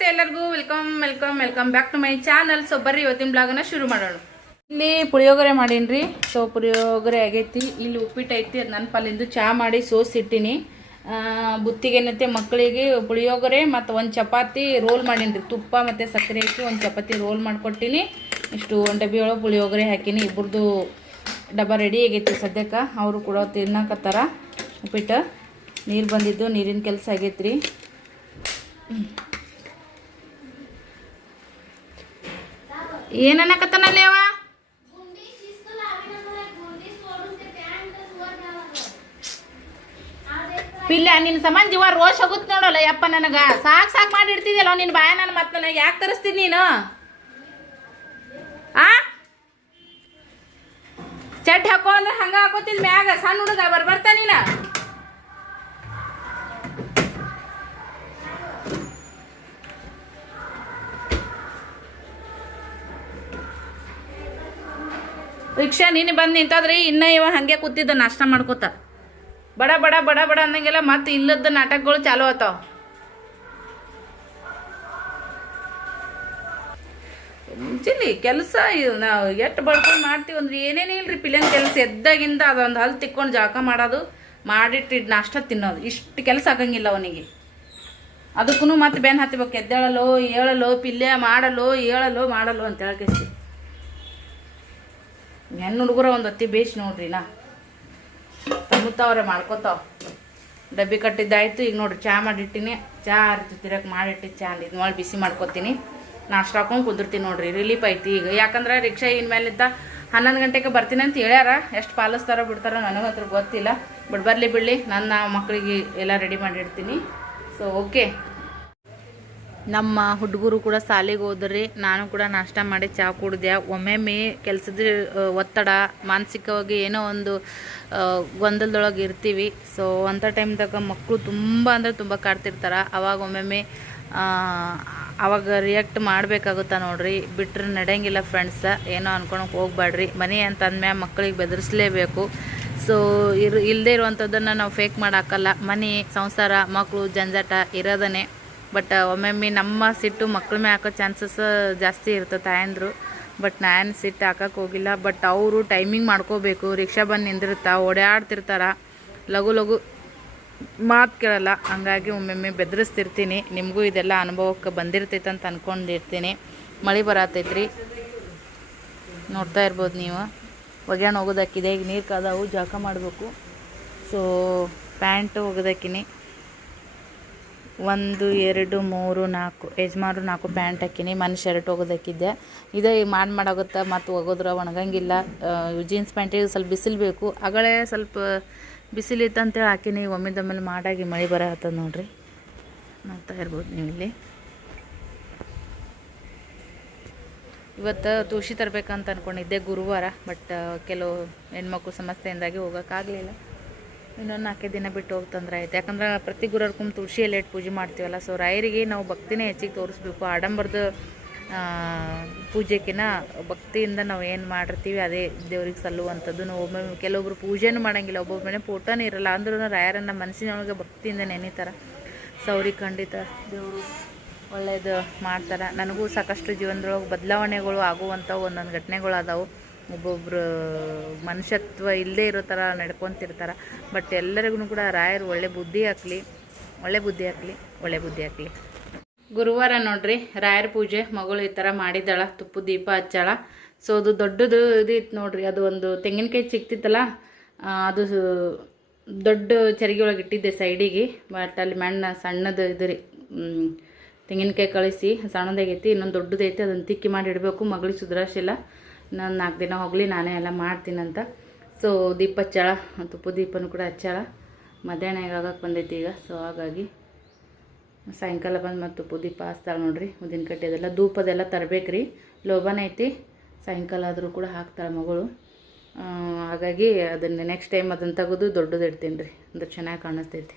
ನಮಸ್ತೆ ಎಲ್ಲರಿಗೂ welcome back to my channel. So ಬರ್ರಿ ಇವತ್ತಿನ ಬ್ಲಾಗನ್ನ ಶುರು ಮಾಡೋಣ. ಇಲ್ಲಿ ಪುಳಿಯೋಗರೆ ಮಾಡೀನಿ. ಸೊ ಪುಳಿಯೋಗರೆ ಆಗೈತಿ, ಇಲ್ಲಿ ಉಪ್ಪಿಟ್ಟು ಐತಿ, ಅದು ನನ್ನ ಪಾಲಿಂದು ಚಾ ಮಾಡಿ ಸೋಸಿಟ್ಟಿನಿ. ಬುತ್ತಿಗೇನೈತೆ ಮಕ್ಕಳಿಗೆ ಪುಳಿಯೋಗರೆ ಮತ್ತು ಒಂದು ಚಪಾತಿ ರೋಲ್ ಮಾಡೀನಿ. ತುಪ್ಪ ಮತ್ತು ಸಕ್ಕರೆ ಹಾಕಿ ಒಂದು ಚಪಾತಿ ರೋಲ್ ಮಾಡಿಕೊಟ್ಟಿನಿ. ಇಷ್ಟು ಒಂದು ಡಬ್ಬಿ ಒಳಗೆ ಪುಳಿಯೋಗರೆ ಹಾಕಿನಿ. ಇಬ್ಬರದು ಡಬ್ಬ ರೆಡಿ ಆಗೈತಿ ಸದ್ಯಕ್ಕೆ. ಅವರು ಕೂಡ ತಿನ್ನಕತ್ತಾರ ಉಪ್ಪಿಟ್ಟು. ನೀರು ಬಂದಿದ್ದು, ನೀರಿನ ಕೆಲಸ ಆಗೈತ್ರಿ. ಏನನ್ನಕತ್ತಾನಲ್ಲಿ ಅವ? ಪಿಲ್ಲ ನಿನ್ನ ಸಮಾನ ಜೀವ ರೋಷ್ ಹೋಗುತ್ತೆ ನೋಡಲ್ಲ. ಯಪ್ಪ ನನಗೆ ಸಾಕು ಮಾಡಿಡ್ತಿದ್ಯಲ್ಲ ನಿನ್ನ ಬಾಯ. ನಾನು ಮತ್ತೆ ನನಗೆ ಯಾಕೆ ತರಿಸ್ತೀನಿ ನೀನು? ಚಟ್ ಹಾಕೋ ಅಂದ್ರೆ ಹಂಗ ಹಾಕೋತಿದ್ ಮ್ಯಾಗ. ಸಣ್ಣ ಹುಡುಗ ಬರ್ತಾ ನೀನ. ರಿಕ್ಷಾ ನೀನು ಬಂದು ನಿಂತಾದ್ರಿ ಇನ್ನ ಇವ ಹಂಗೆ ಕೂತಿದ್ದ ನಾಷ್ಟ ಮಾಡ್ಕೋತ. ಬಡ ಬಡ ಬಡ ಬಡ ಅನ್ನಂಗೆಲ್ಲ ಮತ್ತೆ ಇಲ್ಲದ ನಾಟಕಗಳು ಚಾಲು ಆತಾವ. ಮುಂಚೆಲಿ ಕೆಲಸ ನಾವು ಎಷ್ಟು ಬಡ್ಕೊಂಡು ಮಾಡ್ತೀವಿ ಅಂದ್ರೆ ಏನೇನು ಇಲ್ರಿ. ಪಿಲ್ಲನ್ ಕೆಲಸ ಎದ್ದಾಗಿಂದ ಅದೊಂದು ಹಲ್ ತಿಕ್ಕೊಂಡು ಜಾಕ ಮಾಡೋದು, ಮಾಡಿಟ್ಟು ನಾಷ್ಟ ತಿನ್ನೋದು, ಇಷ್ಟು ಕೆಲಸ ಆಗಂಗಿಲ್ಲ ಅವನಿಗೆ. ಅದಕ್ಕೂ ಮತ್ತೆ ಬೆನ್ ಹತ್ತಬೇಕು. ಎದ್ದೇಳಲು ಏಳಲು ಪಿಲ್ಲೆ ಮಾಡಲು ಏಳಲು ಮಾಡಲು ಅಂತ ಹೇಳ್ಕೇಸಿ. ಹೆಣ್ಣು ಹುಡುಗರ ಒಂದು ಹೊತ್ತಿ ಬೇಯಿಸಿ ನೋಡ್ರಿ. ತಮ್ಮತ್ತವ್ರೆ ಮಾಡ್ಕೋತಾವ. ಡಬ್ಬಿ ಕಟ್ಟಿದ್ದಾಯ್ತು. ಈಗ ನೋಡ್ರಿ ಚಾ ಮಾಡಿಟ್ಟಿನಿ. ಚಾ ತಿರಕ್ಕೆ ಮಾಡಿಟ್ಟು ಚಾ ಇದು ಮಾಡಿ ಬಿಸಿ ಮಾಡ್ಕೊತೀನಿ. ನಾಷ್ಟ ಹಾಕೊಂಡು ಕುಂದಿರ್ತೀನಿ ನೋಡ್ರಿ. ರಿಲೀಫ್ ಐತಿ ಈಗ. ಯಾಕಂದ್ರೆ ರಿಕ್ಷಾ ಇನ್ಮೇಲಿದ್ದ 11 ಗಂಟೆಗೆ ಬರ್ತೀನಿ ಅಂತ ಹೇಳ್ಯಾರ. ಎಷ್ಟು ಪಾಲಿಸ್ತಾರೋ ಬಿಡ್ತಾರೋ ನನಗೆ ಹತ್ರ ಗೊತ್ತಿಲ್ಲ. ಬಟ್ ಬರಲಿ ಬಿಡಲಿ, ನನ್ನ ಮಕ್ಕಳಿಗೆ ಎಲ್ಲ ರೆಡಿ ಮಾಡಿಡ್ತೀನಿ. So okay. ನಮ್ಮ ಹುಡುಗರು ಕೂಡ ಶಾಲೆಗೆ ಹೋದ್ರಿ. ನಾನು ಕೂಡ ನಾಷ್ಟ ಮಾಡಿ ಚಾ ಕುಡ್ದೆ. ಒಮ್ಮೊಮ್ಮೆ ಕೆಲಸದ ಒತ್ತಡ, ಮಾನಸಿಕವಾಗಿ ಏನೋ ಒಂದು ಗೊಂದಲದೊಳಗೆ ಇರ್ತೀವಿ. ಸೊ ಅಂಥ ಟೈಮ್ದಾಗ ಮಕ್ಕಳು ತುಂಬ ಅಂದರೆ ತುಂಬ ಕಾಡ್ತಿರ್ತಾರೆ. ಅವಾಗ ಒಮ್ಮೊಮ್ಮೆ ಅವಾಗ ರಿಯಾಕ್ಟ್ ಮಾಡಬೇಕಾಗುತ್ತಾ ನೋಡ್ರಿ. ಬಿಟ್ಟರೆ ನಡೆಯಂಗಿಲ್ಲ ಫ್ರೆಂಡ್ಸ. ಏನೋ ಅನ್ಕೊಳಕ್ಕೆ ಹೋಗ್ಬೇಡ್ರಿ. ಮನೆ ಅಂತ ಅಂದಮ್ಯಾಗ ಮಕ್ಕಳಿಗೆ ಬೆದರಿಸಲೇಬೇಕು. ಸೊ ಇಲ್ಲದೇ ಇರುವಂಥದ್ದನ್ನು ನಾವು ಫೇಕ್ ಮಾಡೋಕ್ಕಲ್ಲ. ಮನೆ, ಸಂಸಾರ, ಮಕ್ಕಳು, ಜಂಜಾಟ ಇರೋದನ್ನೇ. ಬಟ್ ಒಮ್ಮೊಮ್ಮೆ ನಮ್ಮ ಸಿಟ್ಟು ಮಕ್ಳ ಮೇಲೆ ಹಾಕೋ ಚಾನ್ಸಸ್ ಜಾಸ್ತಿ ಇರ್ತದೆ ತಾಯಂದ್ರು. ಬಟ್ ನಾನು ಸಿಟ್ಟು ಹಾಕಕ್ಕೆ ಹೋಗಿಲ್ಲ. ಬಟ್ ಅವರು ಟೈಮಿಂಗ್ ಮಾಡ್ಕೋಬೇಕು. ರಿಕ್ಷಾ ಬಂದು ನಿಂದಿರ್ತಾ ಓಡಾಡ್ತಿರ್ತಾರೆ, ಲಘು ಮಾತು ಕೇಳಲ್ಲ. ಹಂಗಾಗಿ ಒಮ್ಮೊಮ್ಮೆ ಬೆದರಿಸ್ತಿರ್ತೀನಿ. ನಿಮಗೂ ಇದೆಲ್ಲ ಅನುಭವಕ್ಕೆ ಬಂದಿರ್ತೈತೆ ಅಂತ ಅಂದ್ಕೊಂಡಿರ್ತೀನಿ. ಮಳೆ ಬರತೈತ್ರಿ, ನೋಡ್ತಾ ಇರ್ಬೋದು ನೀವು. ಒಗ್ಯಾಣ ಹೋಗೋದಕ್ಕಿದೆ. ಈಗ ನೀರು ಕಾದಾವು, ಜಾಕ ಮಾಡಬೇಕು. ಸೊ ಪ್ಯಾಂಟು ಒಗೆದಾಕಿನಿ. 1 2 3 4 ಯಜಮಾರು 4 ಪ್ಯಾಂಟ್ ಹಾಕಿನಿ. ಮನೆ ಶರ್ಟ್ ಹೋಗೋದಕ್ಕಿದ್ದೆ. ಇದೇ ಈಗ ಮಾಡೋಗುತ್ತಾ ಮತ್ತು ಒಗೋದ್ರೆ ಒಣಗಂಗಿಲ್ಲ. ಜೀನ್ಸ್ ಪ್ಯಾಂಟಿಗೆ ಸ್ವಲ್ಪ ಬಿಸಿಲು ಬೇಕು. ಆಗಳೇ ಸ್ವಲ್ಪ ಬಿಸಿಲಿತ್ತು ಅಂತೇಳಿ ಹಾಕಿನಿ. ಒಮ್ಮಿದೊಮ್ಮೆಲೆ ಮಾಡಾಗಿ ಮಳೆ ಬರತ್ತದ ನೋಡ್ರಿ. ನೋಡ್ತಾ ಇರ್ಬೋದು ನೀವು ಇಲ್ಲಿ. ಇವತ್ತು ತುಳಸಿ ತರಬೇಕಂತ ಅಂದ್ಕೊಂಡಿದ್ದೆ ಗುರುವಾರ. ಬಟ್ ಕೆಲವು ಹೆಣ್ಮಕ್ಳು ಸಮಸ್ಯೆಯಿಂದಾಗಿ ಹೋಗೋಕ್ಕಾಗಲಿಲ್ಲ. ಇನ್ನೊಂದು 4 ದಿನ ಬಿಟ್ಟು ಹೋಗ್ತಂದ್ರೆ ಆಯ್ತು. ಯಾಕಂದ್ರೆ ಪ್ರತಿ ಗುರುವಾರಕ್ಕೂ ತುಳಸಿ ಎಲೆ ಇಟ್ಟು ಪೂಜೆ ಮಾಡ್ತೀವಲ್ಲ. ಸೊ ರಾಯರಿಗೆ ನಾವು ಭಕ್ತಿನೇ ಹೆಚ್ಚಿಗೆ ತೋರಿಸ್ಬೇಕು. ಆಡಂಬರದ ಪೂಜೆಕಿನ ಭಕ್ತಿಯಿಂದ ನಾವು ಏನು ಮಾಡಿರ್ತೀವಿ ಅದೇ ದೇವ್ರಿಗೆ ಸಲ್ಲುವಂಥದ್ದು. ನಾವು ಒಮ್ಮೊಮ್ಮೆ ಕೆಲವೊಬ್ರು ಪೂಜೆನೂ ಮಾಡೋಂಗಿಲ್ಲ, ಒಬ್ಬೊಬ್ಬ ಮನೆ ಫೋಟೋನೇ ಇರಲ್ಲ. ಅಂದ್ರೂ ರಾಯರನ್ನು ಮನಸ್ಸಿನೊಳಗೆ ಭಕ್ತಿಯಿಂದ ನೆನೀತಾರೆ. ಸೊ ಅವ್ರಿಗೆ ಖಂಡಿತ ದೇವರು ಒಳ್ಳೆಯದು ಮಾಡ್ತಾರೆ. ನನಗೂ ಸಾಕಷ್ಟು ಜೀವನದೊಳಗೆ ಬದಲಾವಣೆಗಳು ಆಗುವಂಥವು ಒಂದೊಂದು ಘಟನೆಗಳು ಅದಾವೆ. ಒಬ್ಬೊಬ್ಬರು ಮನುಷ್ಯತ್ವ ಇಲ್ಲದೇ ಇರೋ ಥರ ನಡ್ಕೊತಿರ್ತಾರೆ. ಬಟ್ ಎಲ್ಲರಿಗೂ ಕೂಡ ರಾಯರು ಒಳ್ಳೆ ಬುದ್ಧಿ ಹಾಕಲಿ. ಗುರುವಾರ ನೋಡ್ರಿ ರಾಯರ ಪೂಜೆ. ಮಗಳು ಈ ಥರ ಮಾಡಿದ್ದಾಳ, ತುಪ್ಪು ದೀಪ ಹಚ್ಚಾಳ. ಸೊ ಅದು ದೊಡ್ಡದು ಇದು ಇತ್ತು ನೋಡ್ರಿ. ಅದು ಒಂದು ತೆಂಗಿನಕಾಯಿ ಸಿಕ್ತಿತ್ತಲ್ಲ, ಅದು ದೊಡ್ಡ ಚರಿಗೆ ಒಳಗೆ ಇಟ್ಟಿದ್ದೆ ಸೈಡಿಗೆ. ಬಟ್ ಅಲ್ಲಿ ಮಣ್ಣು ಸಣ್ಣದು ಇದು ರೀ, ತೆಂಗಿನಕಾಯಿ ಕಳಿಸಿ ಸಣ್ಣದಾಗೈತಿ. ಇನ್ನೊಂದು ದೊಡ್ಡದೈತಿ, ಅದನ್ನು ತಿಕ್ಕಿ ಮಾಡಿ ಇಡಬೇಕು. ಮಗಳಿಗೆ ಸುಧಾರಿಸಿಲ್ಲ. ಇನ್ನೊಂದು 4 ದಿನ ಹೋಗಲಿ, ನಾನೇ ಎಲ್ಲ ಮಾಡ್ತೀನಂತ. ಸೊ ದೀಪ ಹಚ್ಚಾಳ, ತುಪ್ಪ ದೀಪನೂ ಕೂಡ ಹಚ್ಚಾಳ. ಮಧ್ಯಾಹ್ನ ಆಗಕ್ಕೆ ಬಂದೈತಿ ಈಗ. ಸೊ ಹಾಗಾಗಿ ಸಾಯಂಕಾಲ ಬಂದು ಮತ್ತು ತುಪ್ಪ ದೀಪ ಹಚ್ತಾಳೆ ನೋಡ್ರಿ. ಉದ್ದಿನ ಕಡ್ಡಿ ಅದೆಲ್ಲ ಧೂಪದೆಲ್ಲ ತರಬೇಕ್ರಿ. ಲೋಬನ ಐತಿ, ಸಾಯಂಕಾಲ ಆದರೂ ಕೂಡ ಹಾಕ್ತಾಳೆ ಮಗಳು. ಹಾಗಾಗಿ ಅದನ್ನು ನೆಕ್ಸ್ಟ್ ಟೈಮ್ ಅದನ್ನು ತೆಗೆದು ದೊಡ್ಡದು ಇಡ್ತೀನಿ ರೀ, ಅಂದ್ರೆ ಚೆನ್ನಾಗಿ ಕಾಣಿಸ್ತೈತಿ.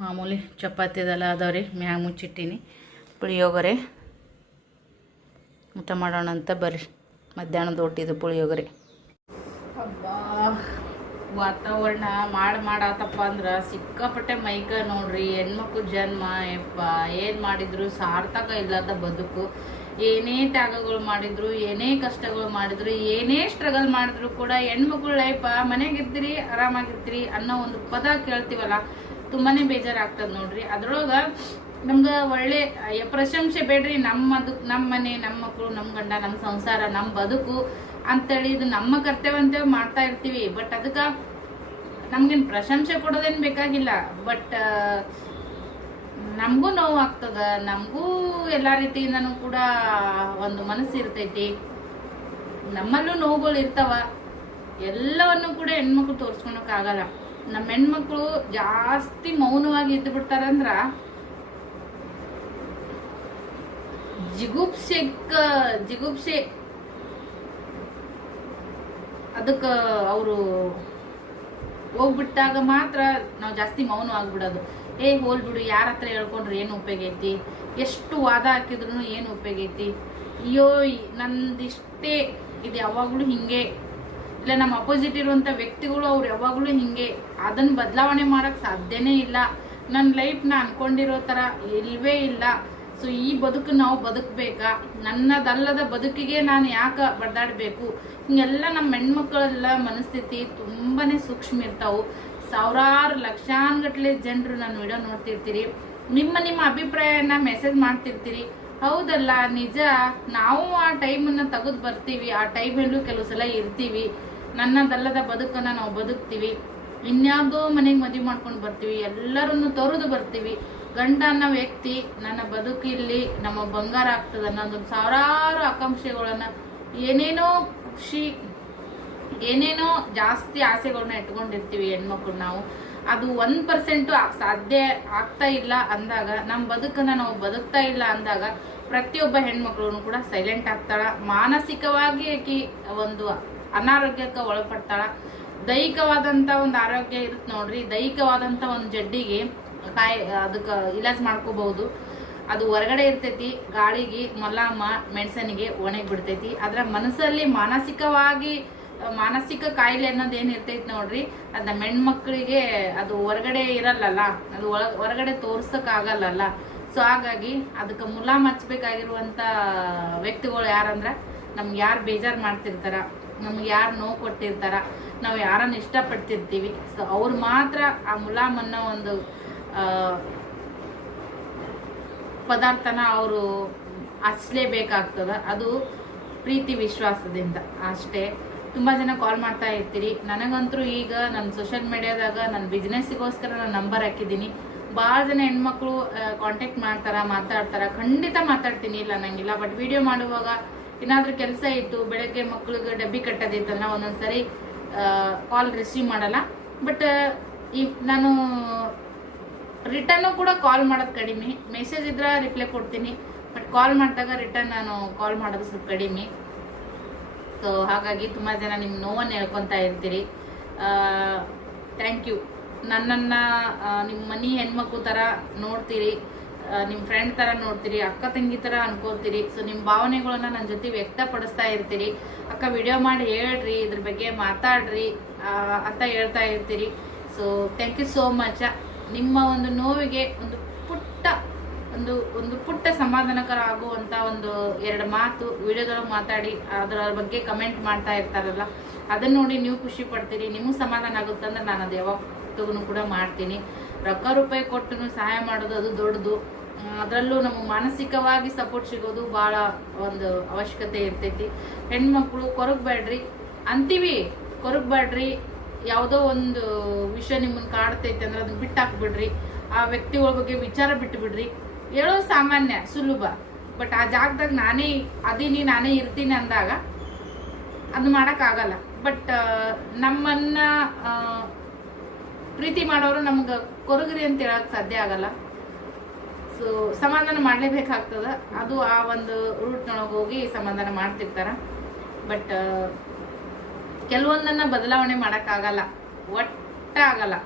ಮಾಮೂಲಿ ಚಪಾತಿ ಅದೆಲ್ಲ ಅದಾವ್ರಿ, ಮ್ಯಾಗ ಮುಚ್ಚಿಟ್ಟಿನಿ. ಪುಳಿಯೋಗರೆ ಊಟ ಮಾಡೋಣ ಅಂತ ಬರ್ರಿ. ಮಧ್ಯಾಹ್ನದ ಊಟಿದು ಪುಳಿಯೋಗರೆ. ಹಬ್ಬ ವಾತಾವರಣ ಮಾಡಾತಪ್ಪ ಅಂದ್ರೆ ಸಿಕ್ಕಾಪಟ್ಟೆ ಮೈಕ ನೋಡ್ರಿ. ಹೆಣ್ಮಕ್ಳು ಜನ್ಮ ಯಪ್ಪ ಏನು ಮಾಡಿದ್ರು ಸಾರ್ಥಕ ಇಲ್ಲದ ಬದುಕು. ಏನೇ ತ್ಯಾಗಗಳು ಮಾಡಿದ್ರು, ಏನೇ ಕಷ್ಟಗಳು ಮಾಡಿದ್ರು, ಏನೇ ಸ್ಟ್ರಗಲ್ ಮಾಡಿದ್ರು ಕೂಡ ಹೆಣ್ಮಕ್ಳು ಲೈಫ್ ಮನೆಗಿರ್ತೀರಿ ಆರಾಮಾಗಿರ್ತೀರಿ ಅನ್ನೋ ಒಂದು ಪದ ಕೇಳ್ತೀವಲ್ಲ, ತುಂಬಾನೇ ಬೇಜಾರಾಗ್ತದ ನೋಡ್ರಿ. ಅದ್ರೊಳಗ ನಮ್ಗೆ ಒಳ್ಳೆ ಪ್ರಶಂಸೆ ಬೇಡ್ರಿ. ನಮ್ಮ ಮನೆ, ನಮ್ಮ ಮಕ್ಕಳು, ನಮ್ಮ ಗಂಡ, ನಮ್ಮ ಸಂಸಾರ, ನಮ್ಮ ಬದುಕು ಅಂತೇಳಿ ಇದು ನಮ್ಮ ಕರ್ತವ್ಯ ಅಂತೇಳಿ ಮಾಡ್ತಾ ಇರ್ತೀವಿ. ಬಟ್ ಅದಕ್ಕೆ ನಮ್ಗೇನು ಪ್ರಶಂಸೆ ಕೊಡೋದೇನು ಬೇಕಾಗಿಲ್ಲ. ಬಟ್ ನಮಗೂ ನೋವು ಆಗ್ತದ, ನಮಗೂ ಎಲ್ಲ ರೀತಿಯಿಂದನೂ ಕೂಡ ಒಂದು ಮನಸ್ಸು ಇರ್ತೈತಿ, ನಮ್ಮಲ್ಲೂ ನೋವುಗಳು ಇರ್ತಾವ. ಎಲ್ಲವನ್ನು ಕೂಡ ಹೆಣ್ಮಕ್ಳು ತೋರ್ಸ್ಕೊಳಕ್ಕಾಗಲ್ಲ. ನಮ್ಮ ಹೆಣ್ಮಕ್ಳು ಜಾಸ್ತಿ ಮೌನವಾಗಿ ಇದ್ದು ಬಿಡ್ತಾರಂದ್ರ ಜಿಗುಪ್ಸೆ ಅದಕ್ಕೆ ಅವರು ಹೋಗ್ಬಿಟ್ಟಾಗ ಮಾತ್ರ ನಾವು ಜಾಸ್ತಿ ಮೌನ ಆಗ್ಬಿಡೋದು. ಹೋಲ್ಬಿಡು, ಯಾರ ಹತ್ರ ಹೇಳ್ಕೊಂಡ್ರೆ ಏನು ಉಪಯೋಗ ಐತಿ, ಎಷ್ಟು ವಾದ ಹಾಕಿದ್ರು ಏನು ಉಪಯೋಗ ಐತಿ, ಅಯ್ಯೋ ನಂದಿಷ್ಟೇ ಇದು ಯಾವಾಗ್ಲೂ ಹಿಂಗೆ, ಇಲ್ಲ ನಮ್ಮ ಅಪೋಸಿಟ್ ಇರುವಂತ ವ್ಯಕ್ತಿಗಳು ಅವ್ರು ಯಾವಾಗ್ಲೂ ಹಿಂಗೆ, ಅದನ್ನ ಬದಲಾವಣೆ ಮಾಡಕ್ ಸಾಧ್ಯನೇ ಇಲ್ಲ, ನನ್ನ ಲೈಫ್ ನಾ ಅನ್ಕೊಂಡಿರೋ ತರ ಇಲ್ವೇ ಇಲ್ಲ. ಸೊ ಈ ಬದುಕು ನಾವು ಬದುಕಬೇಕಾ, ನನ್ನದಲ್ಲದ ಬದುಕಿಗೆ ನಾನು ಯಾಕೆ ಬಡ್ದಾಡ್ಬೇಕು, ಹಿಂಗೆಲ್ಲ ನಮ್ಮ ಹೆಣ್ಮಕ್ಳೆಲ್ಲ ಮನಸ್ಥಿತಿ ತುಂಬಾನೇ ಸೂಕ್ಷ್ಮ ಇರ್ತಾವು. ಸಾವಿರಾರು ಲಕ್ಷಾನ್ಗಟ್ಲೆ ಜನರು ನಾನು ವಿಡಿಯೋ ನೋಡ್ತಿರ್ತೀರಿ, ನಿಮ್ಮ ಅಭಿಪ್ರಾಯನ ಮೆಸೇಜ್ ಮಾಡ್ತಿರ್ತೀರಿ. ಹೌದಲ್ಲ, ನಿಜ, ನಾವು ಆ ಟೈಮನ್ನ ತೆಗೆದು ಬರ್ತೀವಿ, ಆ ಟೈಮಲ್ಲೂ ಕೆಲವು ಸಲ ಇರ್ತೀವಿ, ನನ್ನದಲ್ಲದ ಬದುಕನ್ನ ನಾವು ಬದುಕ್ತೀವಿ, ಇನ್ಯಾವುದೋ ಮನೆಗೆ ಮದುವೆ ಮಾಡ್ಕೊಂಡು ಬರ್ತೀವಿ, ಎಲ್ಲರನ್ನು ತೊರೆದು ಬರ್ತೀವಿ. ಗಂಡ ಅನ್ನೋ ವ್ಯಕ್ತಿ ನನ್ನ ಬದುಕಿಲ್ಲಿ ನಮ್ಮ ಬಂಗಾರ ಆಗ್ತದ ಅನ್ನೋದೊಂದು ಸಾವಿರಾರು ಆಕಾಂಕ್ಷೆಗಳನ್ನ, ಏನೇನೋ ಖುಷಿ, ಏನೇನೋ ಜಾಸ್ತಿ ಆಸೆಗಳನ್ನ ಇಟ್ಕೊಂಡಿರ್ತೀವಿ ಹೆಣ್ಮಕ್ಳು ನಾವು. ಅದು 1% ಸಾಧ್ಯ ಆಗ್ತಾ ಇಲ್ಲ ಅಂದಾಗ, ನಮ್ಮ ಬದುಕನ್ನ ನಾವು ಬದುಕ್ತಾ ಇಲ್ಲ ಅಂದಾಗ ಪ್ರತಿಯೊಬ್ಬ ಹೆಣ್ಮಕ್ಳು ಕೂಡ ಸೈಲೆಂಟ್ ಆಗ್ತಾಳ. ಮಾನಸಿಕವಾಗಿ ಆಕಿ ಒಂದು ಅನಾರೋಗ್ಯಕ್ಕೆ ಒಳಪಡ್ತಾಳ. ದೈಹಿಕವಾದಂತ ಒಂದು ಆರೋಗ್ಯ ಇರುತ್ತೆ ನೋಡ್ರಿ, ದೈಹಿಕವಾದಂತ ಒಂದು ಜಡ್ಡಿಗೆ ಅದಕ್ಕೆ ಇಲಾಜ್ ಮಾಡ್ಕೋಬಹುದು. ಅದು ಹೊರಗಡೆ ಇರ್ತೈತಿ, ಗಾಳಿಗೆ ಮಲಾಮ ಮೆಣಸನಿಗೆ ಒಣಗಿ ಬಿಡ್ತೈತಿ. ಅದ್ರ ಮನಸ್ಸಲ್ಲಿ ಮಾನಸಿಕ ಕಾಯಿಲೆ ಅನ್ನೋದು ಏನ್ ಇರ್ತೈತಿ ನೋಡ್ರಿ, ಅದ ಹೆಣ್ಮಕ್ಳಿಗೆ ಅದು ಹೊರಗಡೆ ಇರಲ್ಲಲ್ಲ, ಅದು ಹೊರಗಡೆ ತೋರ್ಸಕ್ ಆಗಲ್ಲಲ್ಲ. ಸೊ ಹಾಗಾಗಿ ಅದಕ್ಕೆ ಮುಲಾಮ್ ಹಚ್ಬೇಕಾಗಿರುವಂತ ವ್ಯಕ್ತಿಗಳು ಯಾರಂದ್ರ, ನಮ್ಗೆ ಯಾರು ಬೇಜಾರ್ ಮಾಡ್ತಿರ್ತಾರ, ನಮ್ಗೆ ಯಾರು ನೋವು ಕೊಟ್ಟಿರ್ತಾರ, ನಾವು ಯಾರನ್ನ ಇಷ್ಟಪಡ್ತಿರ್ತೀವಿ, ಸೊ ಅವ್ರು ಮಾತ್ರ ಆ ಮುಲಾಮ್ ಅನ್ನೋ ಒಂದು ಪದಾರ್ಥನ ಅವರು ಹಚ್ಲೇಬೇಕಾಗ್ತದ. ಅದು ಪ್ರೀತಿ ವಿಶ್ವಾಸದಿಂದ ಅಷ್ಟೇ. ತುಂಬಾ ಜನ ಕಾಲ್ ಮಾಡ್ತಾ ಇರ್ತೀರಿ. ನನಗಂತೂ ಈಗ ನನ್ನ ಸೋಷಿಯಲ್ ಮೀಡಿಯಾದಾಗ ನನ್ನ ಬಿಸ್ನೆಸ್ಸಿಗೋಸ್ಕರ ನಾನು ನಂಬರ್ ಹಾಕಿದ್ದೀನಿ. ಭಾಳ ಜನ ಹೆಣ್ಮಕ್ಳು ಕಾಂಟ್ಯಾಕ್ಟ್ ಮಾಡ್ತಾರ, ಮಾತಾಡ್ತಾರ. ಖಂಡಿತ ಮಾತಾಡ್ತೀನಿ, ಇಲ್ಲ ನಂಗಿಲ್ಲ. ಬಟ್ ವಿಡಿಯೋ ಮಾಡುವಾಗ ಏನಾದ್ರೂ ಕೆಲಸ ಇತ್ತು, ಬೆಳಗ್ಗೆ ಮಕ್ಳಿಗೆ ಡಬ್ಬಿ ಕಟ್ಟೋದಿತ್ತಂದ್ರೆ ಒಂದೊಂದ್ಸರಿ ಕಾಲ್ ರಿಸೀವ್ ಮಾಡಲ್ಲ. ಬಟ್ ನಾನು ರಿಟರ್ನು ಕೂಡ ಕಾಲ್ ಮಾಡೋದು ಕಡಿಮೆ. ಮೆಸೇಜ್ ಇದ್ರೆ ರಿಪ್ಲೈ ಕೊಡ್ತೀನಿ, ಬಟ್ ಕಾಲ್ ಮಾಡಿದಾಗ ರಿಟರ್ನ್ ನಾನು ಕಾಲ್ ಮಾಡೋದು ಸ್ವಲ್ಪ ಕಡಿಮೆ. ಸೊ ಹಾಗಾಗಿ ತುಂಬ ಜನ ನಿಮ್ಮ ನೋವನ್ನು ಹೇಳ್ಕೊತಾ ಇರ್ತೀರಿ. Thank you. ನನ್ನನ್ನು ನಿಮ್ಮ ಮನೆ ಹೆಣ್ಮಕ್ಳು ಥರ ನೋಡ್ತೀರಿ, ನಿಮ್ಮ ಫ್ರೆಂಡ್ ಥರ ನೋಡ್ತೀರಿ, ಅಕ್ಕ ತಂಗಿ ಥರ ಅನ್ಕೋತೀರಿ. ಸೊ ನಿಮ್ಮ ಭಾವನೆಗಳನ್ನ ನನ್ನ ಜೊತೆ ವ್ಯಕ್ತಪಡಿಸ್ತಾ ಇರ್ತೀರಿ. ಅಕ್ಕ ವಿಡಿಯೋ ಮಾಡಿ ಹೇಳ್ರಿ, ಇದ್ರ ಬಗ್ಗೆ ಮಾತಾಡ್ರಿ ಅಂತ ಹೇಳ್ತಾ ಇರ್ತೀರಿ. So thank you so much. ನಿಮ್ಮ ಒಂದು ನೋವಿಗೆ ಒಂದು ಪುಟ್ಟ ಸಮಾಧಾನಕರ ಆಗುವಂತ ಒಂದು 2 ಮಾತು ವಿಡಿಯೋದೊಳಗೆ ಮಾತಾಡಿ ಅದರ ಬಗ್ಗೆ ಕಮೆಂಟ್ ಮಾಡ್ತಾ ಇರ್ತಾರಲ್ಲ, ಅದನ್ನ ನೋಡಿ ನೀವು ಖುಷಿ ಪಡ್ತೀರಿ, ನಿಮ್ಗೆ ಸಮಾಧಾನ ಆಗುತ್ತಂದ್ರೆ ನಾನು ಅದು ಯಾವತ್ತೂ ಕೂಡ ಮಾಡ್ತೀನಿ. ರೊಕ್ಕ ರೂಪಾಯಿ ಕೊಟ್ಟು ಸಹಾಯ ಮಾಡೋದು ಅದು ದೊಡ್ಡದು. ಅದರಲ್ಲೂ ನಮಗೆ ಮಾನಸಿಕವಾಗಿ ಸಪೋರ್ಟ್ ಸಿಗೋದು ಭಾಳ ಒಂದು ಅವಶ್ಯಕತೆ ಇರ್ತೈತಿ. ಹೆಣ್ಮಕ್ಳು ಕೊರಗಬೇಡ್ರಿ ಅಂತೀವಿ, ಕೊರಗಬೇಡ್ರಿ. ಯಾವುದೋ ಒಂದು ವಿಷಯ ನಿಮ್ಮನ್ನು ಕಾಡ್ತೈತೆ ಅಂದ್ರೆ ಅದನ್ನ ಬಿಟ್ಟಾಕ್ಬಿಡ್ರಿ. ಆ ವ್ಯಕ್ತಿಗಳ ಬಗ್ಗೆ ವಿಚಾರ ಬಿಟ್ಟು ಬಿಡ್ರಿ. ಹೇಳೋದು ಸಾಮಾನ್ಯ, ಸುಲಭ. ಬಟ್ ಆ ಜಾಗದಾಗ ನಾನೇ ಇರ್ತೀನಿ ಅಂದಾಗ ಅದು ಮಾಡೋಕ್ಕಾಗಲ್ಲ. ಬಟ್ ನಮ್ಮನ್ನ ಪ್ರೀತಿ ಮಾಡೋರು ನಮ್ಗೆ ಕೊರಗ್ರಿ ಅಂತ ಹೇಳಕ್ ಸಾಧ್ಯ ಆಗಲ್ಲ. ಸೊ ಸಮಾಧಾನ ಮಾಡಲೇಬೇಕಾಗ್ತದ. ಅದು ಆ ಒಂದು ರೂಟ್ನೊಳಗೆ ಹೋಗಿ ಸಮಾಧಾನ ಮಾಡ್ತಿರ್ತಾರ. ಬಟ್ ಕೆಲವೊಂದನ್ನ ಬದಲಾವಣೆ ಮಾಡೋಕ್ಕಾಗಲ್ಲ, ಒಟ್ಟಾಗಲ್ಲ.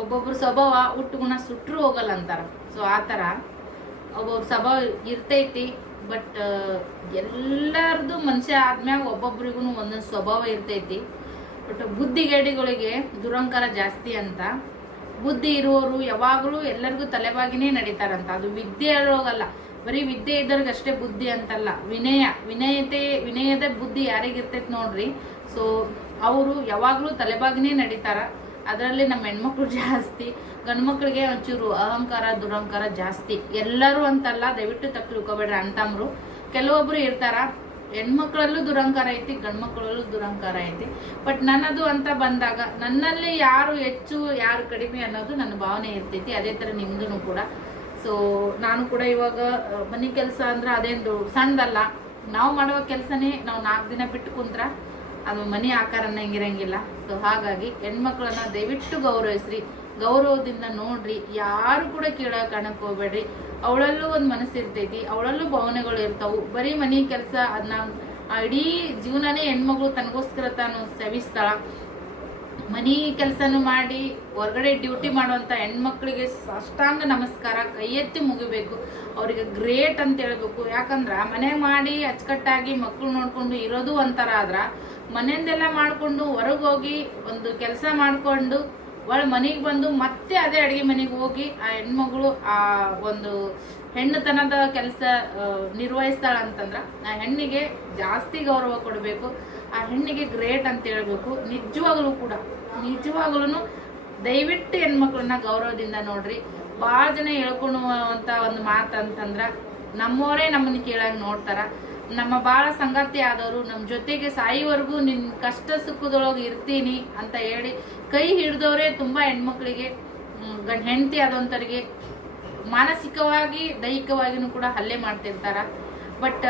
ಒಬ್ಬೊಬ್ರು ಸ್ವಭಾವ ಹುಟ್ಟುಗುಣ ಸುಟ್ಟರು ಹೋಗಲ್ಲ ಅಂತಾರ. ಸೊ ಆ ಥರ ಒಬ್ಬೊಬ್ರು ಸ್ವಭಾವ ಇರ್ತೈತಿ. ಬಟ್ ಎಲ್ಲರದು ಮನುಷ್ಯ ಆದ್ಮ್ಯಾಗ ಒಬ್ಬೊಬ್ರಿಗೂ ಒಂದೊಂದು ಸ್ವಭಾವ ಇರ್ತೈತಿ. ಬಟ್ ಬುದ್ಧಿಗೇಡಿಗಳಿಗೆ ದುರಂಕಾರ ಜಾಸ್ತಿ ಅಂತ. ಬುದ್ಧಿ ಇರುವವರು ಯಾವಾಗಲೂ ಎಲ್ಲರಿಗೂ ತಲೆಬಾಗಿನೇ ನಡೀತಾರಂತ. ಅದು ವಿದ್ಯೆ ಇರೋಗಲ್ಲ, ಬರೀ ವಿದ್ಯೆ ಇದ್ದವ್ರಿಗೆ ಅಷ್ಟೇ ಬುದ್ಧಿ ಅಂತಲ್ಲ. ವಿನಯದ ಬುದ್ಧಿ ಯಾರಿಗಿರ್ತೈತೆ ನೋಡ್ರಿ. ಸೊ ಅವರು ಯಾವಾಗಲೂ ತಲೆಬಾಗಿನೇ ನಡೀತಾರ. ಅದರಲ್ಲಿ ನಮ್ಮ ಹೆಣ್ಮಕ್ಳು ಜಾಸ್ತಿ. ಗಂಡು ಮಕ್ಳಿಗೆ ಒಂಚೂರು ಅಹಂಕಾರ ದುರಹಂಕಾರ ಜಾಸ್ತಿ. ಎಲ್ಲರೂ ಅಂತಲ್ಲ, ದಯವಿಟ್ಟು ತಪ್ಪು ತಿಳ್ಕೊಬೇಡ್ರಿ ಅಂತಮ್ರು. ಕೆಲವೊಬ್ರು ಇರ್ತಾರ, ಹೆಣ್ಮಕ್ಳಲ್ಲೂ ದುರಹಂಕಾರ ಐತಿ, ಗಂಡು ಮಕ್ಕಳಲ್ಲೂ ದುರಹಂಕಾರ ಐತಿ. ಬಟ್ ನನ್ನದು ಅಂತ ಬಂದಾಗ ನನ್ನಲ್ಲಿ ಯಾರು ಹೆಚ್ಚು ಯಾರು ಕಡಿಮೆ ಅನ್ನೋದು ನನ್ನ ಭಾವನೆ ಇರ್ತೈತಿ. ಅದೇ ಥರ ನಿಮ್ದು ಕೂಡ. ಸೊ ನಾನು ಕೂಡ ಇವಾಗ ಮನೆ ಕೆಲಸ ಅಂದ್ರೆ ಅದೇನು ಸಣ್ಣದಲ್ಲ. ನಾವು ಮಾಡುವ ಕೆಲಸನೇ ನಾವು 4 ದಿನ ಬಿಟ್ಟು ಕುಂತ್ರ ಅದು ಮನೆ ಆಕಾರನ ಹಿಂಗಿರಂಗಿಲ್ಲ. ಸೊ ಹಾಗಾಗಿ ಹೆಣ್ಮಕ್ಳನ್ನ ದಯವಿಟ್ಟು ಗೌರವಿಸ್ರಿ, ಗೌರವದಿಂದ ನೋಡ್ರಿ. ಯಾರು ಕೂಡ ಕೀಳಾಗಿ ಕಾಣಕ್ ಹೋಗ್ಬೇಡ್ರಿ. ಅವಳಲ್ಲೂ ಒಂದು ಮನಸ್ಸು ಇರ್ತೈತಿ, ಅವಳಲ್ಲೂ ಭಾವನೆಗಳು ಇರ್ತಾವು. ಬರೀ ಮನೆ ಕೆಲಸ ಅದನ್ನ ಇಡೀ ಜೀವನನೇ ಹೆಣ್ಮಗಳು ತನಗೋಸ್ಕರ ತಾನು ಸವಿಸ್ತಾಳ. ಮನಿ ಕೆಲಸನೂ ಮಾಡಿ ಹೊರಗಡೆ ಡ್ಯೂಟಿ ಮಾಡುವಂತ ಹೆಣ್ಮಕ್ಳಿಗೆ ಸಾಷ್ಟಾಂಗ ನಮಸ್ಕಾರ, ಕೈ ಎತ್ತಿ ಮುಗಿಬೇಕು. ಅವ್ರಿಗೆ ಗ್ರೇಟ್ ಅಂತ ಹೇಳ್ಬೇಕು. ಯಾಕಂದ್ರ ಮನೆಗೆ ಮಾಡಿ ಅಚ್ಚುಕಟ್ಟಾಗಿ ಮಕ್ಕಳು ನೋಡ್ಕೊಂಡು ಇರೋದು ಒಂಥರ ಆದ್ರ, ಮನೆಯಿಂದೆಲ್ಲ ಮಾಡ್ಕೊಂಡು ಹೊರಗೆ ಹೋಗಿ ಒಂದು ಕೆಲಸ ಮಾಡ್ಕೊಂಡು ಒಳ ಮನೆಗೆ ಬಂದು ಮತ್ತೆ ಅದೇ ಅಡಿಗೆ ಮನೆಗೆ ಹೋಗಿ ಆ ಹೆಣ್ಮಗಳು ಆ ಒಂದು ಹೆಣ್ಣುತನದ ಕೆಲಸ ನಿರ್ವಹಿಸ್ತಾಳ ಅಂತಂದ್ರ ಆ ಹೆಣ್ಣಿಗೆ ಜಾಸ್ತಿ ಗೌರವ ಕೊಡಬೇಕು. ಆ ಹೆಣ್ಣಿಗೆ ಗ್ರೇಟ್ ಅಂತ ಹೇಳ್ಬೇಕು. ನಿಜವಾಗ್ಲೂ ದಯವಿಟ್ಟು ಹೆಣ್ಮಕ್ಳನ್ನ ಗೌರವದಿಂದ ನೋಡ್ರಿ. ಭಾಳ ಜನ ಹೇಳ್ಕೊಳ್ಳುವಂತ ಒಂದು ಮಾತು ಅಂತಂದ್ರ, ನಮ್ಮವರೇ ನಮ್ಮನ್ನ ಕೇಳಾಗಿ ನೋಡ್ತಾರ. ನಮ್ಮ ಬಾಳ ಸಂಗಾತಿ ಆದವರು ನಮ್ಮ ಜೊತೆಗೆ ಸಾಯಿವರೆಗೂ ನಿನ್ ಕಷ್ಟ ಸುಖದೊಳಗೆ ಇರ್ತೀನಿ ಅಂತ ಹೇಳಿ ಕೈ ಹಿಡಿದವರೇ ತುಂಬಾ ಹೆಣ್ಮಕ್ಳಿಗೆ, ಹೆಂಡತಿ ಆದಂತರಿಗೆ ಮಾನಸಿಕವಾಗಿ ದೈಹಿಕವಾಗಿನೂ ಕೂಡ ಹಲ್ಲೆ ಮಾಡ್ತಿರ್ತಾರ. ಬಟ್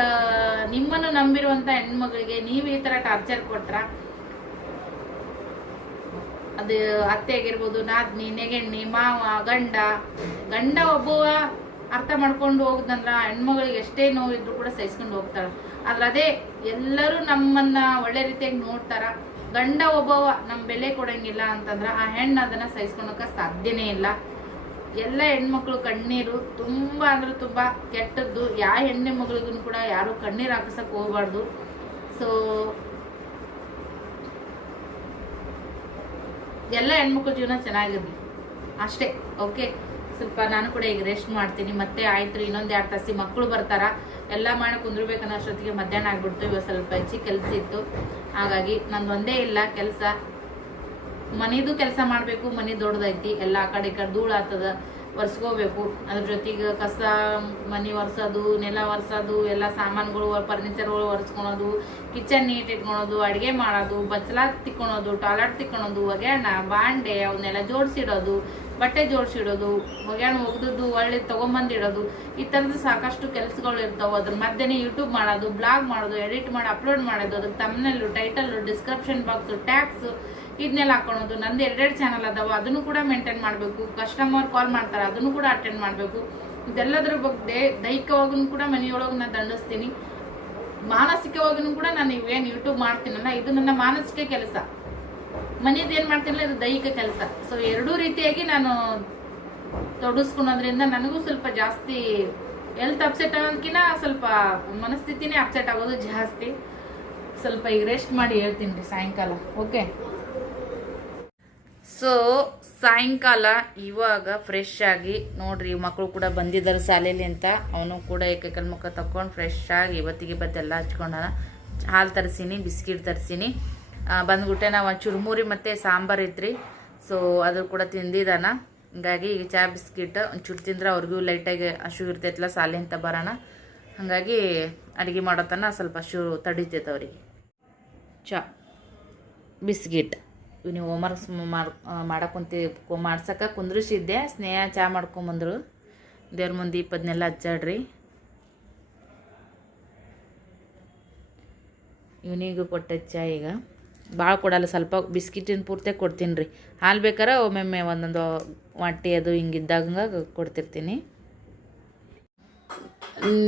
ನಿಮ್ಮನ್ನು ನಂಬಿರುವಂತ ಹೆಣ್ಮಗಳಿಗೆ ನೀವು ಈ ತರ ಟಾರ್ಚರ್ ಕೊಟ್ರ, ಅದು ಅತ್ತೆ ಆಗಿರ್ಬೋದು, ನಾದ್ನಿ, ನೆಗೆಣ್ಣಿ, ಮಾವ, ಗಂಡ ಒಬ್ಬವ ಅರ್ಥ ಮಾಡ್ಕೊಂಡು ಹೋಗುದಂದ್ರ ಹೆಣ್ಮಗಳಿಗೆ ಎಷ್ಟೇ ನೋವಿದ್ರು ಕೂಡ ಸಹಿಸ್ಕೊಂಡು ಹೋಗ್ತಾಳ. ಆದ್ರೆ ಅದೇ ಎಲ್ಲರೂ ನಮ್ಮನ್ನ ಒಳ್ಳೆ ರೀತಿಯಾಗಿ ನೋಡ್ತಾರ, ಗಂಡ ಒಬ್ಬವ ನಮ್ ಬೆಲೆ ಕೊಡಂಗಿಲ್ಲ ಅಂತಂದ್ರ ಆ ಹೆಣ್ಣು ಅದನ್ನ ಸಹಿಸ್ಕೊಳಕ ಸಾಧ್ಯನೇ ಇಲ್ಲ. ಎಲ್ಲ ಹೆಣ್ಮಕ್ಳು ಕಣ್ಣೀರು ತುಂಬಾ ಅಂದ್ರೆ ತುಂಬಾ ಕೆಟ್ಟದ್ದು. ಯಾವ ಹೆಣ್ಣು ಮಗಳಿಗೂ ಕೂಡ ಯಾರು ಕಣ್ಣೀರು ಹಾಕಿಸಕ್ ಹೋಗ್ಬಾರ್ದು. ಸೊ ಎಲ್ಲ ಹೆಣ್ಮಕ್ಳು ಜೀವನ ಚೆನ್ನಾಗಿರ್ಲಿ ಅಷ್ಟೇ. ಓಕೆ, ಸ್ವಲ್ಪ ನಾನು ಕೂಡ ಈಗ ರೆಸ್ಟ್ ಮಾಡ್ತೀನಿ. ಮತ್ತೆ ಆಯ್ತು ಇನ್ನೊಂದು 2 ತಾಸಿ ಮಕ್ಕಳು ಬರ್ತಾರ, ಎಲ್ಲ ಮಾಡಿ ಕುಂದ್ರಬೇಕನ್ನೋ ಅಷ್ಟೊತ್ತಿಗೆ ಮಧ್ಯಾಹ್ನ ಆಗ್ಬಿಡ್ತು. ಇವಾಗ ಸ್ವಲ್ಪ ಹೆಚ್ಚಿಗೆ ಕೆಲಸ ಇತ್ತು, ಹಾಗಾಗಿ ನಂದು ಒಂದೇ ಇಲ್ಲ ಕೆಲಸ. ಮನಿದು ಕೆಲಸ ಮಾಡಬೇಕು, ಮನಿ ದೊಡ್ಡದೈತಿ, ಎಲ್ಲ ಆ ಕಡೆ ಈ ಕಡೆ ಧೂಳು ಆಗ್ತದ, ಒರೆಸ್ಕೋಬೇಕು. ಅದ್ರ ಜೊತೆಗೆ ಕಸ ಮನಿ ಒರೆಸೋದು, ನೆಲ ಒರೆಸೋದು, ಎಲ್ಲ ಸಾಮಾನುಗಳು ಫರ್ನಿಚರ್ಗಳು ಒರೆಸ್ಕೊಳೋದು, ಕಿಚನ್ ನೀಟ್ ಇಟ್ಕೊಳೋದು, ಅಡುಗೆ ಮಾಡೋದು, ಬಚ್ಚಲ ತಿಕ್ಕೊಳೋದು, ಟಾಯ್ಲೆಟ್ ತಿಕ್ಕೊಳೋದು, ಒಗ್ಯಾಣ ಬಾಂಡೆ ಅವನ್ನೆಲ್ಲ ಜೋಡಿಸಿಡೋದು, ಬಟ್ಟೆ ಜೋಡಿಸಿಡೋದು, ಒಗ್ಯಾಣ ಒಗ್ದದ್ದು ಒಳ್ಳೆ ತೊಗೊಂಬಂದಿಡೋದು, ಈ ಥರದ್ದು ಸಾಕಷ್ಟು ಕೆಲಸಗಳು ಇರ್ತಾವೆ. ಅದ್ರ ಮಧ್ಯೆ ಯೂಟ್ಯೂಬ್ ಮಾಡೋದು, ಬ್ಲಾಗ್ ಮಾಡೋದು, ಎಡಿಟ್ ಮಾಡಿ ಅಪ್ಲೋಡ್ ಮಾಡೋದು, ಅದಕ್ಕೆ ತಮ್ಮನೆಲ್ಲು, ಟೈಟಲ್ಲು, ಡಿಸ್ಕ್ರಿಪ್ಷನ್ ಬಾಕ್ಸು, ಟ್ಯಾಗ್ಸು ಇದನ್ನೆಲ್ಲ ಹಾಕೊಳೋದು. ನಂದು 2 ಚಾನಲ್ ಅದಾವ, ಅದನ್ನು ಕೂಡ ಮೇಂಟೈನ್ ಮಾಡಬೇಕು. ಕಸ್ಟಮರ್ ಕಾಲ್ ಮಾಡ್ತಾರೆ, ಅದನ್ನು ಕೂಡ ಅಟೆಂಡ್ ಮಾಡಬೇಕು. ಇದೆಲ್ಲದ್ರ ಬಗ್ಗೆ ದೈಹಿಕವಾಗೂ ಕೂಡ ಮನೆಯೊಳಗೆ ನಾನು ದಂಡಿಸ್ತೀನಿ, ಮಾನಸಿಕವಾಗಿನೂ ಕೂಡ ನಾನು ಇವೇನು ಯೂಟ್ಯೂಬ್ ಮಾಡ್ತೀನಲ್ಲ ಇದು ನನ್ನ ಮಾನಸಿಕ ಕೆಲಸ, ಮನೇದು ಏನು ಮಾಡ್ತೀನಲ್ಲ ಇದು ದೈಹಿಕ ಕೆಲಸ. ಸೊ 2 ರೀತಿಯಾಗಿ ನಾನು ತೊಡಗಿಸ್ಕೊಳೋದ್ರಿಂದ ನನಗೂ ಸ್ವಲ್ಪ ಜಾಸ್ತಿ ಹೆಲ್ತ್ ಅಪ್ಸೆಟ್ ಆಗೋದಕ್ಕಿಂತ ಸ್ವಲ್ಪ ಮನಸ್ಥಿತಿನೇ ಅಪ್ಸೆಟ್ ಆಗೋದು ಜಾಸ್ತಿ. ಸ್ವಲ್ಪ ಈಗ ರೆಸ್ಟ್ ಮಾಡಿ ಹೇಳ್ತೀನಿ ರೀ ಸಾಯಂಕಾಲ. ಓಕೆ, ಸೊ ಸಾಯಂಕಾಲ ಇವಾಗ ಫ್ರೆಶ್ ಆಗಿ ನೋಡ್ರಿ, ಮಕ್ಕಳು ಕೂಡ ಬಂದಿದ್ದಾರೆ ಶಾಲೆಯಲ್ಲಿ ಅಂತ. ಅವನು ಕೂಡ ಏಕೈಕಲ್ ಮುಖ ತಕೊಂಡು ಫ್ರೆಶ್ ಆಗಿ ಇವತ್ತೆಲ್ಲ ಹಚ್ಕೊಂಡಾನ. ಹಾಲು ತರಿಸೀನಿ, ಬಿಸ್ಕಿಟ್ ತರಿಸೀನಿ. ಬಂದ್ಬಿಟ್ಟೆ ನಾವು ಚುರುಮುರಿ ಮತ್ತು ಸಾಂಬಾರು ಇದ್ರಿ. ಸೊ ಅದು ಕೂಡ ತಿಂದಿದ್ದಾನ. ಹಾಗಾಗಿ ಈಗ ಚಹಾ ಬಿಸ್ಕಿಟ್ ಒಂಚೂರು ತಿಂದ್ರೆ ಅವ್ರಿಗೂ ಲೈಟಾಗಿ ಹಶು ಇರ್ತೈತಲ್ಲ ಶಾಲೆ ಅಂತ ಬರೋಣ. ಹಾಗಾಗಿ ಅಡುಗೆ ಮಾಡೋತನ ಸ್ವಲ್ಪ ಹಶು ತಡಿತೈತೆ ಅವ್ರಿಗೆ. ಚಹಾ ಬಿಸ್ಕಿಟ್ ನೀವು ಹೋಮ್ವರ್ಕ್ಸ್ ಮಾಡ್ಸಕ್ಕೆ ಕುಂದ್ರಿಸಿದ್ದೆ. ಸ್ನೇಹ ಚಹಾ ಮಾಡ್ಕೊಂಬಂದ್ರು. ದೇವ್ರ ಮುಂದೆ ದೀಪದನ್ನೆಲ್ಲ ಹಚ್ಚಾಡ್ರಿ. ಇವನಿಗೂ ಕೊಟ್ಟೆ ಚಹಾ. ಈಗ ಭಾಳ ಕೊಡಲ್ಲ, ಸ್ವಲ್ಪ ಬಿಸ್ಕಿಟಿನ ಪೂರ್ತಿ ಕೊಡ್ತೀನಿ ರೀ. ಹಾಲು ಬೇಕಾರೆ ಒಮ್ಮೊಮ್ಮೆ ಒಂದೊಂದು ಹೊಟ್ಟೆ ಅದು ಹಿಂಗಿದ್ದಾಗ ಕೊಡ್ತಿರ್ತೀನಿ.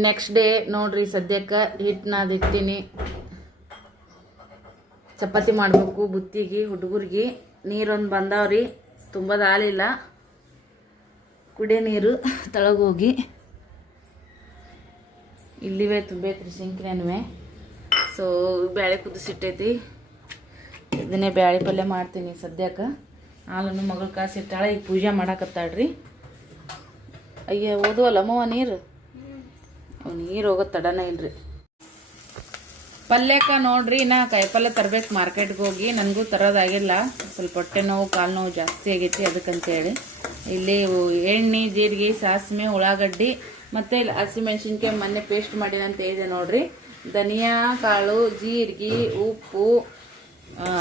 ನೆಕ್ಸ್ಟ್ ಡೇ ನೋಡ್ರಿ, ಸದ್ಯಕ್ಕೆ ಹಿಟ್ಟನ್ನ ಇಟ್ಟಿನಿ. ಚಪಾತಿ ಮಾಡಬೇಕು ಬುತ್ತಿಗೆ ಹುಡುಗರಿಗೆ. ನೀರೊಂದು ಬಂದಾವ್ರಿ, ತುಂಬದ ಹಾಲಿಲ್ಲ, ಕುಡಿಯೋ ನೀರು ತಳಗೋಗಿ ಇಲ್ಲಿವೇ ತುಂಬಬೇಕ್ರಿ ಸಿಂಕ್ನೇನುವೆ. ಸೊ ಬೇಳೆ ಕುದಿಸಿಟ್ಟೈತಿ, ಇದನ್ನೇ ಬ್ಯಾಳಿ ಪಲ್ಯ ಮಾಡ್ತೀನಿ ಸದ್ಯಕ್ಕೆ. ಹಾಲನ್ನು ಮಗಳು ಕಾಸಿಟ್ಟಾಳೆ, ಈಗ ಪೂಜೆ ಮಾಡಾಕತ್ತಾಳ್ರಿ. ಅಯ್ಯ ಓದುವಲ್ಲಮ್ಮವ ನೀರು ಹೋಗೋ ತಡನ ಇಲ್ರಿ. ಪಲ್ಯಕ್ಕೆ ನೋಡ್ರಿ, ನಾ ಕಾಯಿಪಲ್ಯ ತರ್ಬೇಕು ಮಾರ್ಕೆಟ್ಗೆ ಹೋಗಿ. ನನಗೂ ತರೋದಾಗಿಲ್ಲ, ಸ್ವಲ್ಪ ಹೊಟ್ಟೆ ನೋವು ಕಾಲು ನೋವು ಜಾಸ್ತಿ ಆಗೈತಿ. ಅದಕ್ಕಂತೇಳಿ ಇಲ್ಲಿ ಎಣ್ಣೆ, ಜೀರಿಗೆ, ಸಾಸಿವೆ, ಉಳ್ಳಾಗಡ್ಡಿ ಮತ್ತು ಹಸಿಮೆಣ್ಸಿನ್ಕಾಯಿ ಮೊನ್ನೆ ಪೇಸ್ಟ್ ಮಾಡಿನಂತ ಹೇಳಿದೆ ನೋಡ್ರಿ. ಧನಿಯಾ ಕಾಳು, ಜೀರಿಗೆ, ಉಪ್ಪು,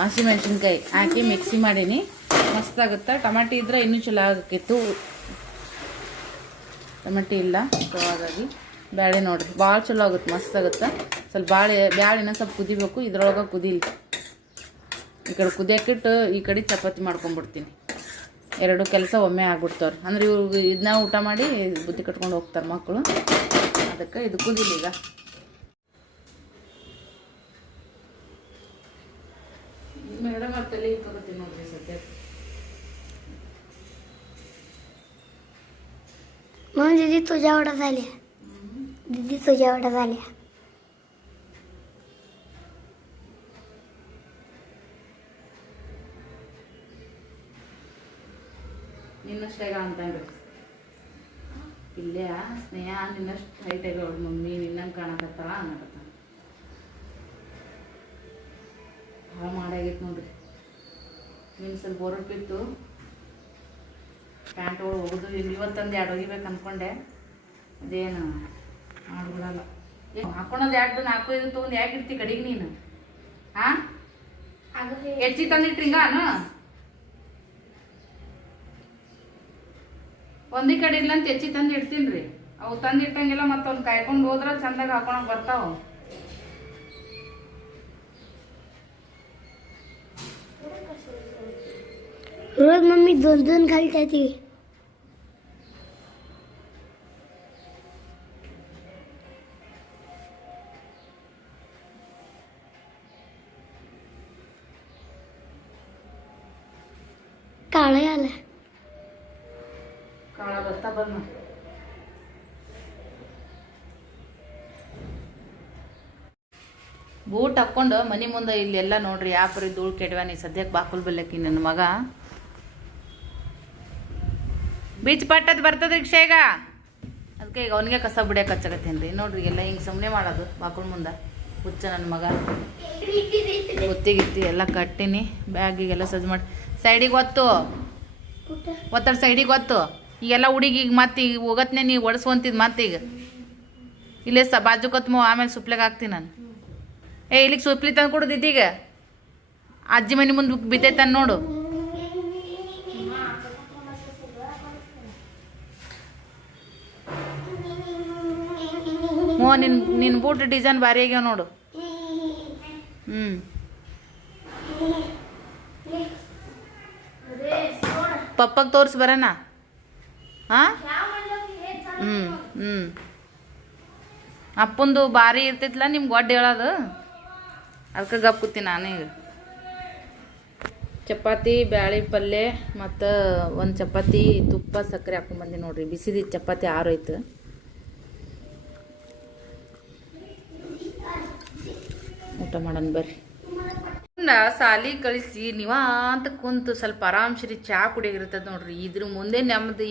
ಹಸಿಮೆಣ್ಸಿನ್ಕಾಯಿ ಹಾಕಿ ಮಿಕ್ಸಿ ಮಾಡೀನಿ. ಮಸ್ತಾಗುತ್ತೆ. ಟಮಾಟಿ ಇದ್ರೆ ಇನ್ನೂ ಚಲೋ ಆಗಕ್ಕಿತ್ತು, ಟಮಾಟಿ ಇಲ್ಲ. ಸೊ ಹಾಗಾಗಿ ಬ್ಯಾಳೆ ನೋಡ್ರಿ ಭಾಳ ಚಲೋ ಆಗುತ್ತೆ, ಮಸ್ತ್ ಆಗುತ್ತೆ. ಸ್ವಲ್ಪ ಬ್ಯಾಳಿನ ಸ್ವಲ್ಪ ಕುದಿಬೇಕು. ಇದ್ರೊಳಗೆ ಕುದೀಲಿ. ಈ ಕಡೆ ಕುದಿಯೋಕ್ಕಿಟ್ಟು ಈ ಕಡೆ ಚಪಾತಿ ಮಾಡ್ಕೊಂಡ್ಬಿಡ್ತೀನಿ. ಎರಡು ಕೆಲಸ ಒಮ್ಮೆ ಆಗ್ಬಿಡ್ತಾವ್ರಿ. ಅಂದ್ರೆ ಇವ್ರಿಗೆ ಇದನ್ನ ಊಟ ಮಾಡಿ ಬುತ್ತಿ ಕಟ್ಕೊಂಡು ಹೋಗ್ತಾರೆ ಮಕ್ಕಳು. ಅದಕ್ಕೆ ಇದು ಕುದಿಲಿ. ಈಗ ಮೇಡಮ್ ತಲೆ ಇಟ್ಕೊತೀನಿ ನೋಡ್ರಿ ಸದ್ಯ. मग दीदी तुझ्या ऑर्डर झाल्या. दीदी तुझ्या ऑर्डर झाल्या. ನಿನ್ನಷ್ಟು ಹೇಗ ಅಂತಂದ್ರಿ ಇಲ್ಲೇ ಸ್ನೇಹ, ನಿನ್ನಷ್ಟು ಹೈಟ್ ಆಗ ಮಮ್ಮಿ, ನಿನ್ನಂಗೆ ಕಾಣಕತ್ತಾಳ ಅನ್ನಕತ್ತ. ಭಾಳ ಮಾಡಾಗೈತೆ ನೋಡ್ರಿ. ನೀನು ಸ್ವಲ್ಪ ಹೊರಪಿತ್ತು, ಪ್ಯಾಂಟ್ ಒಳಗೆ ಹೋಗೋದು. ಇವತ್ತಂದು 2 ಒಗಿಬೇಕು ಅಂದ್ಕೊಂಡೆ, ಅದೇನು ಮಾಡ್ಬಿಡಲ್ಲ. ಹಾಕೊಳೋದು 2 4 ಇದು ತೊಗೊಂಡು ಯಾಕೆ ಇರ್ತಿ ಕಡೆಗೆ ನೀನು? ಹಾಂ ಹೆಚ್ಚಿ ತಂದಿಟ್ರಿ ಹಿಂಗಾನು ಒಂದೇ ಕಡೆ ಇಲ್ಲ ಅಂತ ಹೆಚ್ಚಿ ತಂದು ಇಡ್ತೀನಿ ರೀ. ಅವು ತಂದು ಇಟ್ಟಂಗೆಲ್ಲ ಮತ್ತೊಂದು ಕಾಯ್ಕೊಂಡು ಹೋದ್ರೆ ಚಂದಾಗ ಹಾಕೊಳಕ್ ಬರ್ತಾವ. रोज मम्मी 2-2 घालते ती. काळे आले. ಕಾಳ ಬರ್ತಾ ಬಂದ. ಬೂಟ್ ಹಾಕ್ಕೊಂಡು ಮನೆ ಮುಂದೆ ಇಲ್ಲೆಲ್ಲ ನೋಡ್ರಿ ಯಾಪರಿ ಧೂಳು ಕೆಡವಾನಿ. ಸದ್ಯಕ್ಕೆ ಬಾಕುಲ್ ಬಲ್ಲಕ್ಕಿ ನನ್ನ ಮಗ ಬೀಚ್ ಪಟ್ಟದ್ ಬರ್ತದ ರಿಕ್ಷೆಗ. ಅದಕ್ಕೆ ಈಗ ಅವನಿಗೆ ಕಸ ಬಿಡಕ್ಕೆ ಹಚ್ಚಕತ್ತೇನೆ ರೀ. ನೋಡ್ರಿ ಎಲ್ಲ ಹಿಂಗೆ ಸುಮ್ಮನೆ ಮಾಡೋದು ಬಾಕುಲ್ ಮುಂದೆ. ಹುಚ್ಚ ನನ್ನ ಮಗ. ಗೊತ್ತಿಗಿತ್ತಿ ಎಲ್ಲ ಕಟ್ಟಿನಿ. ಬ್ಯಾಗಿಗೆಲ್ಲ ಸಜ್ಜು ಮಾಡಿ ಸೈಡಿಗೆ ಒತ್ತಡ ಸೈಡಿಗೆ ಒತ್ತು. ಈಗೆಲ್ಲ ಹುಡುಗಿ ಈಗ ಮತ್ತೆ ಈಗ ಹೋಗತ್ನೇ ನೀವು ಒಡಿಸ್ಕೊಂತಿದ್ ಮತ್ತೀಗ ಇಲ್ಲೇ ಬಾಜು ಕತ್ಮೋ. ಆಮೇಲೆ ಸುಪ್ಲೆಗೆ ಹಾಕ್ತೀನಿ ನಾನು. ಇಲ್ಲಿಗೆ ಸುಪ್ಲಿ ತಂದು ಕೊಡೋದಿದ್ದೀಗ ಅಜ್ಜಿ ಮನೆ ಮುಂದೆ ಬಿದ್ದೈತಾನೆ ನೋಡು. ನಿನ್ನ ಬೂಟ್ ಡಿಸೈನ್ ಭಾರಿ ಆಗ್ಯಾವ ನೋಡು. ಪಪ್ಪಗೆ ತೋರಿಸಿ ಬರೋಣ. ಹಾಂ ಅಪ್ಪಂದು ಭಾರಿ ಇರ್ತೈತಿಲ್ಲ ನಿಮ್ಗೆ ಒಡ್ಡು ಹೇಳೋದು. ಅದಕ್ಕೆ ಗಪ್ ಕೂತೀನಿ ನಾನೀಗ. ಚಪಾತಿ, ಬ್ಯಾಳಿ ಪಲ್ಯ ಮತ್ತು ಒಂದು ಚಪಾತಿ ತುಪ್ಪ ಸಕ್ಕರೆ ಹಾಕೊಂಡ್ಬಂದು ನೋಡ್ರಿ. ಬಿಸಿದ ಚಪಾತಿ ಆರೋಯ್ತು. ಊಟ ಮಾಡೋಣ ಬರ್ರಿ. ಸಾಲಿ ಕಳಿಸಿ ನೀವಂತ ಕುಂತು ಸ್ವಲ್ಪ ಆರಾಮ್ಸಿರಿ ಚಾ ಕುಡಿಯೋಗಿರ್ತದೆ ನೋಡ್ರಿ. ಇದ್ರ ಮುಂದೆ ನೆಮ್ಮದಿ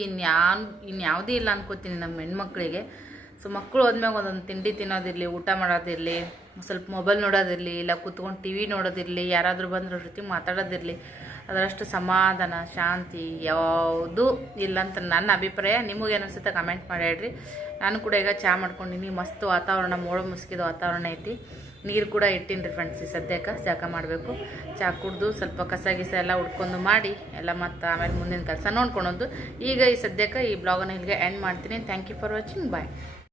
ಇನ್ಯಾವುದೇ ಇಲ್ಲ ಅನ್ಕೋತೀನಿ ನಮ್ಮ ಹೆಣ್ಮಕ್ಳಿಗೆ. ಸೊ ಮಕ್ಕಳು ಹೋದ್ಮ್ಯಾಗ ಒಂದೊಂದು ತಿಂಡಿ ತಿನ್ನೋದಿರಲಿ, ಊಟ ಮಾಡೋದಿರಲಿ, ಸ್ವಲ್ಪ ಮೊಬೈಲ್ ನೋಡೋದಿರಲಿ, ಇಲ್ಲ ಕೂತ್ಕೊಂಡು ಟಿ ವಿ ನೋಡೋದಿರಲಿ, ಯಾರಾದರೂ ಬಂದ್ರ ಜೊತೆ ಮಾತಾಡೋದಿರಲಿ, ಅದರಷ್ಟು ಸಮಾಧಾನ ಶಾಂತಿ ಯಾವುದೂ ಇಲ್ಲ ಅಂತ ನನ್ನ ಅಭಿಪ್ರಾಯ. ನಿಮಗೇನು ಅನಿಸುತ್ತೆ ಕಮೆಂಟ್ ಮಾಡಿ ಹೇಳ್ರಿ. ನಾನು ಕೂಡ ಈಗ ಚಹಾ ಮಾಡ್ಕೊಂಡಿನಿ. ಮಸ್ತ್ ವಾತಾವರಣ, ಮೋಡ ಮುಸ್ಕಿದ ವಾತಾವರಣ ಐತಿ. ನೀರು ಕೂಡ ಇಟ್ಟಿನಿ ರೀ ಫ್ರೆಂಡ್ಸ್. ಈ ಸದ್ಯಕ್ಕೆ ಜಾಕ ಮಾಡಬೇಕು. ಚಹಾ ಕುಡ್ದು ಸ್ವಲ್ಪ ಕಸ ಗಿಸ ಎಲ್ಲ ಉಡ್ಕೊಂಡು ಮಾಡಿ ಎಲ್ಲ ಮತ್ತು ಆಮೇಲೆ ಮುಂದಿನ ಕೆಲಸ ನೋಡ್ಕೊಳೋದು. ಈಗ ಈ ಸದ್ಯಕ್ಕೆ ಈ ಬ್ಲಾಗನ್ನು ಇಲ್ಲಿಗೆ ಎಂಡ್ ಮಾಡ್ತೀನಿ. Thank you for watching. Bye.